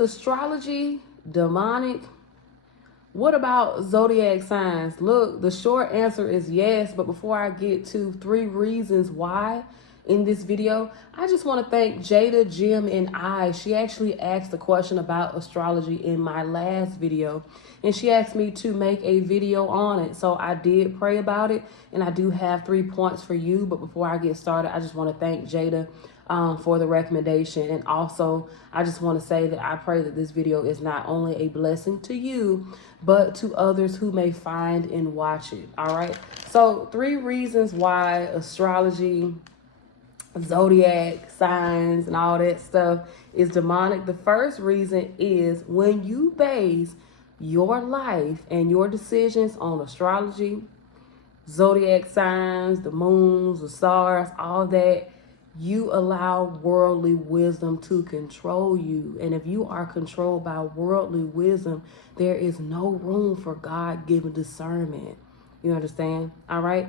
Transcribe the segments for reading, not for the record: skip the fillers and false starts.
astrology demonic? What about zodiac signs? Look, the short answer is yes, but before I get to 3 reasons why in this video, I just want to thank Jada, Jim, and I. She actually asked a question about astrology in my last video, and she asked me to make a video on it. So I did pray about it, and I do have 3 points for you. But before I get started, I just want to thank Jada for the recommendation. And also, I just want to say that I pray that this video is not only a blessing to you, but to others who may find and watch it. All right. So 3 reasons why astrology, zodiac signs, and all that stuff is demonic. The first reason is when you base your life and your decisions on astrology, zodiac signs, the moons, the stars, all that, you allow worldly wisdom to control you. And if you are controlled by worldly wisdom, there is no room for God-given discernment. You understand? All right.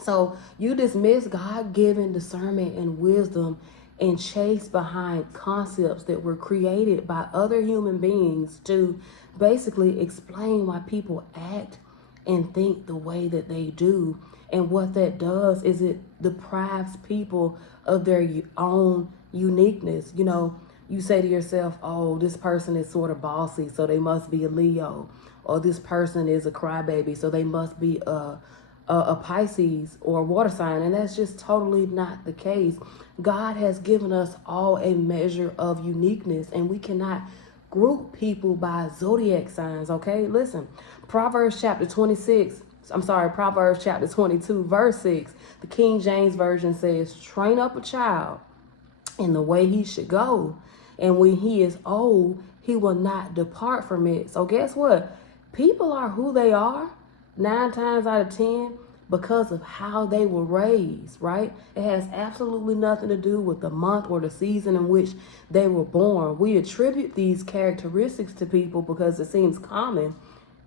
So you dismiss God-given discernment and wisdom and chase behind concepts that were created by other human beings to basically explain why people act and think the way that they do. And what that does is it deprives people of their own uniqueness. You know, you say to yourself, oh, this person is sort of bossy, so they must be a Leo. Or this person is a crybaby, so they must be a Pisces or a water sign. And that's just totally not the case. God has given us all a measure of uniqueness, and we cannot group people by zodiac signs. Okay, listen, Proverbs chapter 22, verse 6, the King James Version says, train up a child in the way he should go, and when he is old, he will not depart from it. So guess what? People are who they are 9 times out of 10 because of how they were raised, right? It has absolutely nothing to do with the month or the season in which they were born. We attribute these characteristics to people because it seems common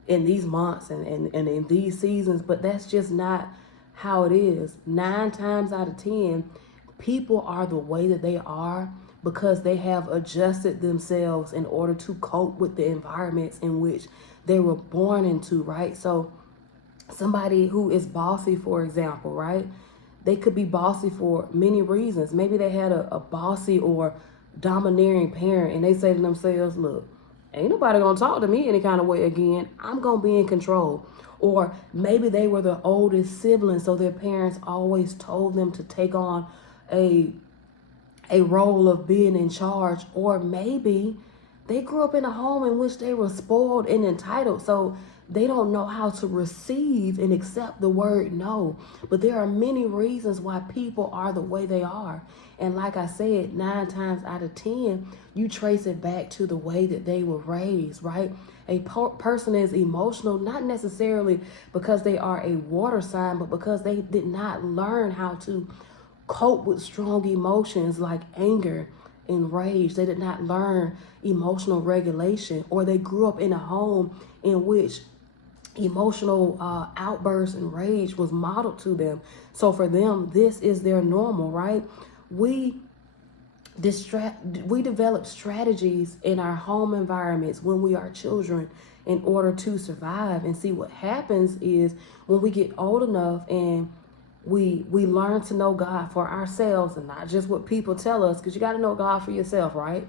in these months and in these seasons, but that's just not how it is. 9 times out of 10, people are the way that they are because they have adjusted themselves in order to cope with the environments in which they were born into, right? So somebody who is bossy, for example, right? They could be bossy for many reasons. Maybe they had a bossy or domineering parent, and they say to themselves, look, ain't nobody gonna talk to me any kind of way again. I'm gonna be in control. Or maybe they were the oldest sibling, so their parents always told them to take on a role of being in charge. Or maybe they grew up in a home in which they were spoiled and entitled, so they don't know how to receive and accept the word no. But there are many reasons why people are the way they are. And like I said, 9 times out of 10, you trace it back to the way that they were raised, right? A person is emotional, not necessarily because they are a water sign, but because they did not learn how to cope with strong emotions like anger and rage. They did not learn emotional regulation, or they grew up in a home in which emotional outbursts and rage was modeled to them. So for them, this is their normal, right? We develop strategies in our home environments when we are children in order to survive. And see, what happens is when we get old enough and we learn to know God for ourselves and not just what people tell us, because you got to know God for yourself, right?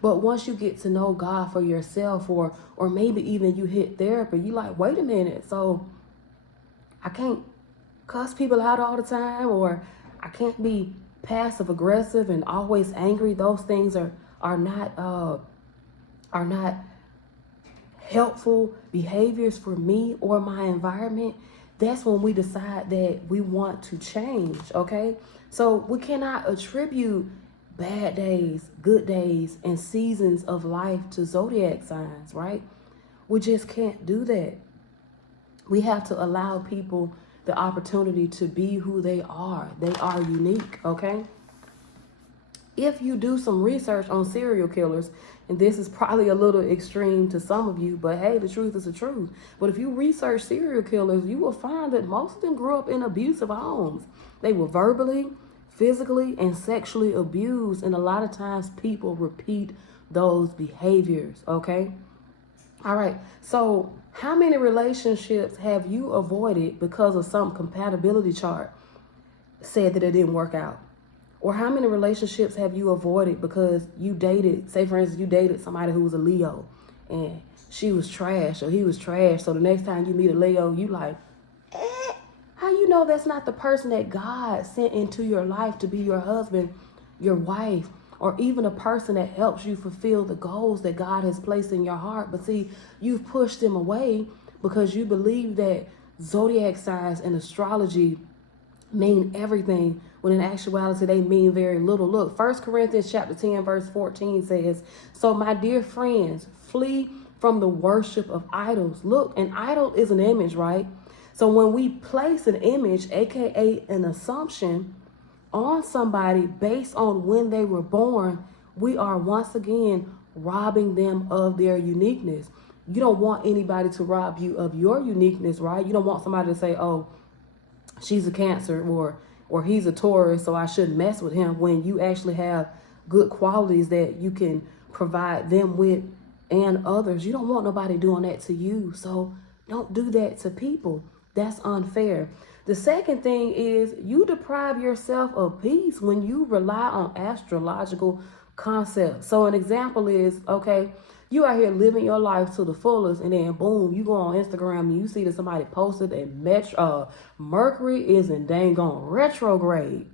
But once you get to know God for yourself, or maybe even you hit therapy, you like, wait a minute, so I can't cuss people out all the time, or I can't be passive aggressive and always angry. Those things are not helpful behaviors for me or my environment. That's when we decide that we want to change, okay? So we cannot attribute bad days, good days, and seasons of life to zodiac signs, right? We just can't do that. We have to allow people the opportunity to be who they are. They are unique, okay? If you do some research on serial killers, and this is probably a little extreme to some of you, but hey, the truth is the truth. But if you research serial killers, you will find that most of them grew up in abusive homes. They were verbally, physically and sexually abused, and a lot of times people repeat those behaviors, okay? All right, so how many relationships have you avoided because of some compatibility chart said that it didn't work out? Or how many relationships have you avoided because you dated, say for instance, you dated somebody who was a Leo and she was trash or he was trash, so the next time you meet a Leo, you like, how you know that's not the person that God sent into your life to be your husband, your wife, or even a person that helps you fulfill the goals that God has placed in your heart? But see, you've pushed them away because you believe that zodiac signs and astrology mean everything, when in actuality they mean very little. Look, 1 Corinthians chapter 10 verse 14 says, so my dear friends, flee from the worship of idols. Look, an idol is an image, right? So when we place an image, aka an assumption, on somebody based on when they were born, we are once again robbing them of their uniqueness. You don't want anybody to rob you of your uniqueness, right? You don't want somebody to say, oh, she's a Cancer or he's a Taurus, so I shouldn't mess with him, when you actually have good qualities that you can provide them with and others. You don't want nobody doing that to you, so don't do that to people. That's unfair. The second thing is you deprive yourself of peace when you rely on astrological concepts. So an example is, okay, you out here living your life to the fullest, and then boom, you go on Instagram and you see that somebody posted that Mercury is in dang on retrograde.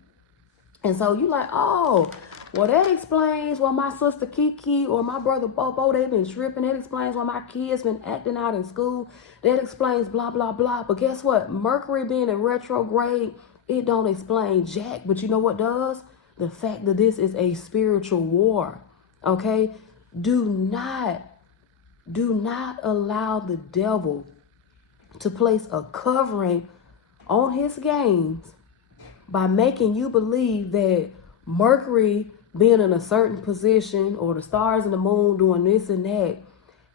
And so you like, oh, well, that explains why my sister Kiki or my brother Bobo, they've been tripping. That explains why my kids been acting out in school. That explains blah, blah, blah. But guess what? Mercury being in retrograde, it don't explain jack. But you know what does? The fact that this is a spiritual war, okay? Do not allow the devil to place a covering on his games by making you believe that Mercury being in a certain position or the stars and the moon doing this and that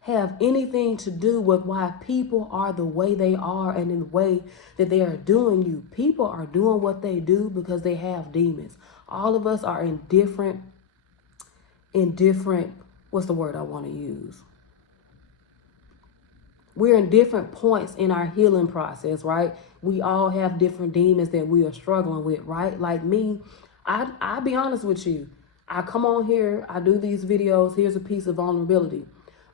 have anything to do with why people are the way they are and in the way that they are doing you. People are doing what they do because they have demons. All of us are in different, what's the word I want to use? We're in different points in our healing process, right? We all have different demons that we are struggling with, right? Like me, I'll be honest with you. I come on here, I do these videos, here's a piece of vulnerability.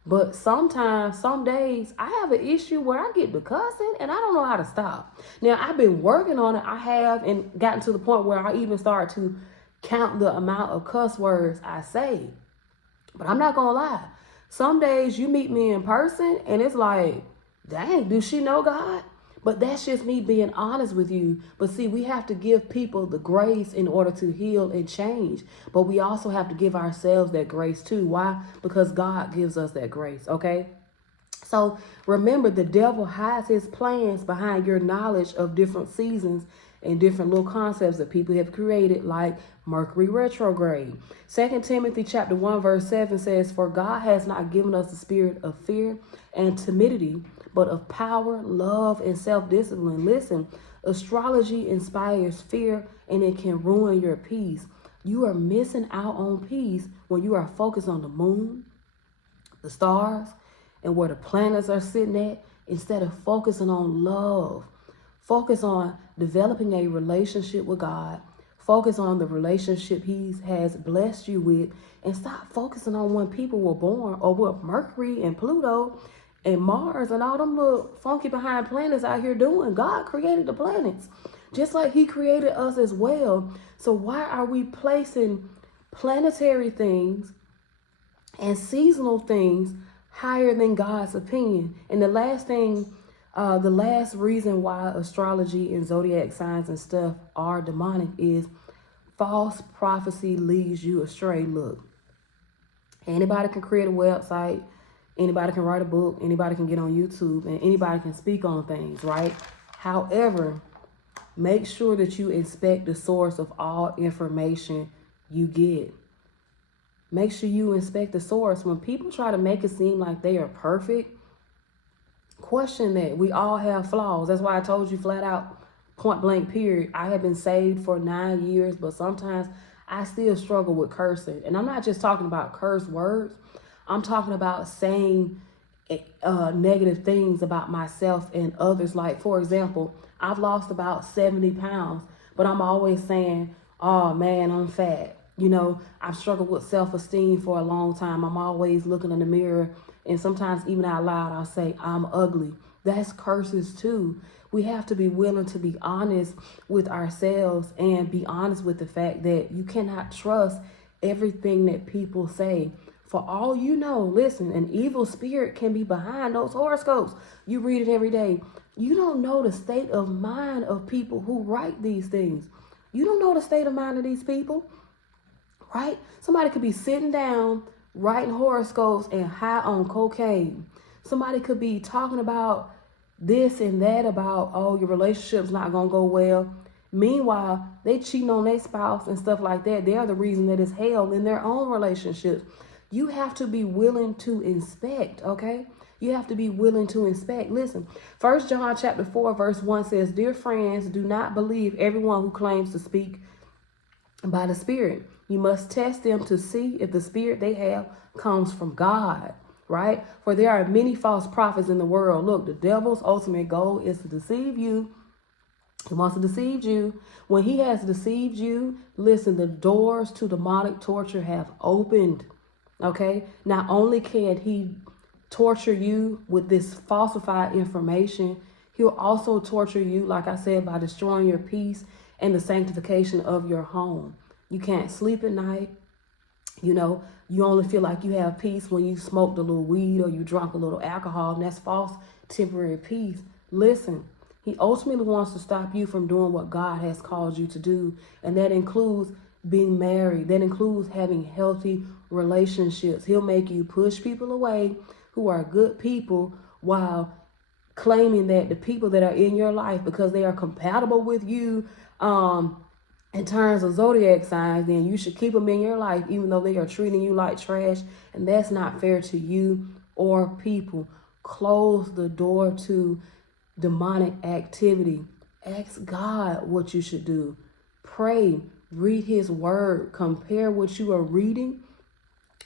But sometimes, some days, I have an issue where I get to cussing and I don't know how to stop. Now, I've been working on it. I have, and gotten to the point where I even start to count the amount of cuss words I say. But I'm not gonna lie. Some days you meet me in person and it's like, dang, do she know God? But that's just me being honest with you. But see, we have to give people the grace in order to heal and change. But we also have to give ourselves that grace too. Why? Because God gives us that grace, okay? So remember, the devil hides his plans behind your knowledge of different seasons and different little concepts that people have created, like Mercury retrograde. 2 Timothy chapter 1 verse 7 says, for God has not given us the spirit of fear and timidity, but of power, love, and self-discipline. Listen, astrology inspires fear and it can ruin your peace. You are missing out on peace when you are focused on the moon, the stars, and where the planets are sitting at, instead of focusing on love. Focus on developing a relationship with God. Focus on the relationship He has blessed you with, and stop focusing on when people were born or what Mercury and Pluto and Mars and all them little funky behind planets out here doing. God created the planets just like He created us as well. So why are we placing planetary things and seasonal things higher than God's opinion? And the last thing, the last reason why astrology and zodiac signs and stuff are demonic is false prophecy leads you astray. Look, anybody can create a website, anybody can write a book, anybody can get on YouTube, and anybody can speak on things, right? However, make sure that you inspect the source of all information you get. Make sure you inspect the source. When people try to make it seem like they are perfect, question that. We all have flaws. That's why I told you flat out, point blank period. I have been saved for 9 years, but sometimes I still struggle with cursing. And I'm not just talking about curse words. I'm talking about saying negative things about myself and others. Like, for example, I've lost about 70 pounds, but I'm always saying, oh man, I'm fat. You know, I've struggled with self-esteem for a long time. I'm always looking in the mirror, and sometimes even out loud, I'll say, I'm ugly. That's curses too. We have to be willing to be honest with ourselves and be honest with the fact that you cannot trust everything that people say. For all you know, listen, an evil spirit can be behind those horoscopes. You read it every day. You don't know the state of mind of people who write these things. You don't know the state of mind of these people, right? Somebody could be sitting down, writing horoscopes and high on cocaine. Somebody could be talking about this and that about, oh, your relationship's not going to go well. Meanwhile, they cheating on their spouse and stuff like that. They're the reason that it's hell in their own relationships. You have to be willing to inspect, okay? You have to be willing to inspect. Listen, 1 John chapter 4, verse 1 says, dear friends, do not believe everyone who claims to speak by the Spirit. You must test them to see if the spirit they have comes from God, right? For there are many false prophets in the world. Look, the devil's ultimate goal is to deceive you. He wants to deceive you. When he has deceived you, listen, the doors to demonic torture have opened. Okay, not only can he torture you with this falsified information, he'll also torture you, like I said, by destroying your peace and the sanctification of your home. You can't sleep at night. You know, you only feel like you have peace when you smoked a little weed or you drank a little alcohol, and that's false temporary peace. Listen, he ultimately wants to stop you from doing what God has called you to do, and that includes being married. That includes having healthy relationships. He'll make you push people away who are good people while claiming that the people that are in your life, because they are compatible with you in terms of zodiac signs, then you should keep them in your life even though they are treating you like trash. And that's not fair to you or people. Close the door to demonic activity. Ask God what you should do. Pray. Read his word. Compare what you are reading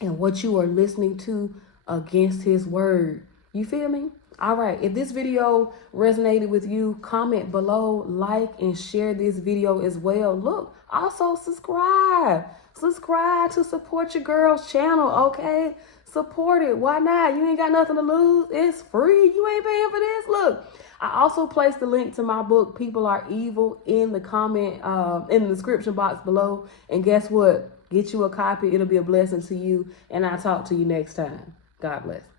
and what you are listening to against his word. You feel me? All right. If this video resonated with you, comment below, like, and share this video as well. Look, also subscribe. Subscribe to support your girl's channel, okay? Support it. Why not? You ain't got nothing to lose. It's free. You ain't paying for this. Look, I also placed the link to my book, People Are Evil, in the comment, in the description box below. And guess what? Get you a copy. It'll be a blessing to you. And I'll talk to you next time. God bless.